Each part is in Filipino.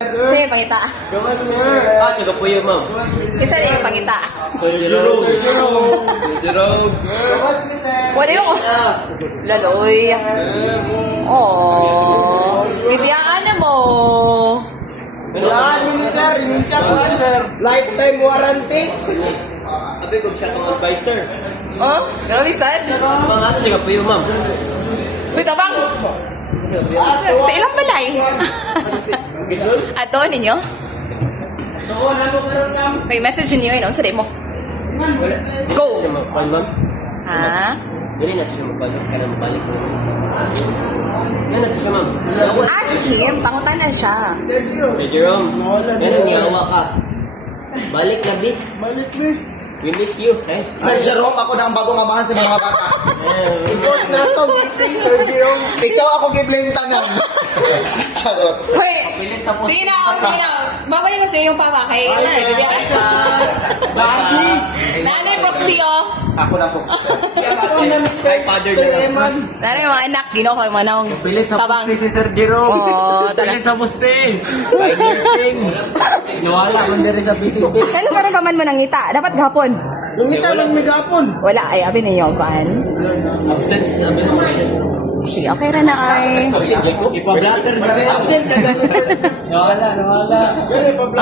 Sige, pangita. Sige po yun, ma'am. Isa rin yung pangita. Jerome. Wala yung... Laloy. Oh. Bibiyaan na mo. Wala ni sir. Yung siya ko, sir. Lifetime warranty. Sabi ko siya kang advisor. Oh? Gano'n ni Sad? Mga ato, sige po yun, ma'am. Wait, abang. Sa ilang balay? Ato, ninyo? Oo, nalo ka rin, ma'am. May message niyo yun. Ang sabi mo. Go! Siya magpal, ma'am. Ha? Dili na siya magpal. Kaya mabalik ko. Yan natin siya, ma'am. Ask him. Pangutan na siya. Sir Jerome. Yan ang yawa ka. Balik na, bit. Balik na. We miss you, eh? Sir Jerome, ako na ang bagong amahan sa mga bata. Ikaw na to, missing, Sir Jerome. Ikaw ako giblame tanan. Charot. Wait! Sige na, sige na. Babalik mo sa iyong papa kay nanay. Bibiyaan siya. Baki. Nanay Proxy, oh. Ako na po. Sir Father Jerome. Nanay mga anak, ginawa ko yung manong. Pilit sa Tabang. puste si Sir Jerome. Oo, tara. Pilit sa puste. Nursing. Nawala kung diri sa PCC. Ano ka rin paman mo nang ngita? Dapat gapon. Yung kita ng megapon. Wala ay, abi ninyo, paan? Absent. Sabi mo absent. Sige, okay ra na ay. Ipa-blatter sa Absent ka ganun. Nawala.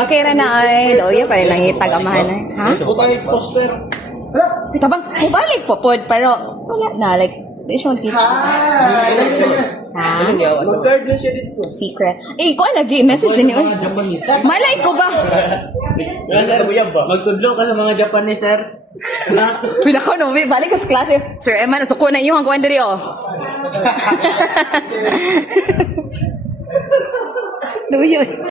Okay ra na ay. Doya pa rin nangitag amahan ay. Ha? Butang poster. Kita bang, balik po pod, pero wala na, like, di siya yung teacher. Ha? Mag-guard na siya dito. Secret. Eh, ko lagi, message niyo. Mga Japanese. Malay ko ba? Magtudlo ka sa mga Japanese, sir. Pila ko no, balik ka sa klase. Sir Emma, nasuko na iyo ang kuwan diri, oh. Duyo.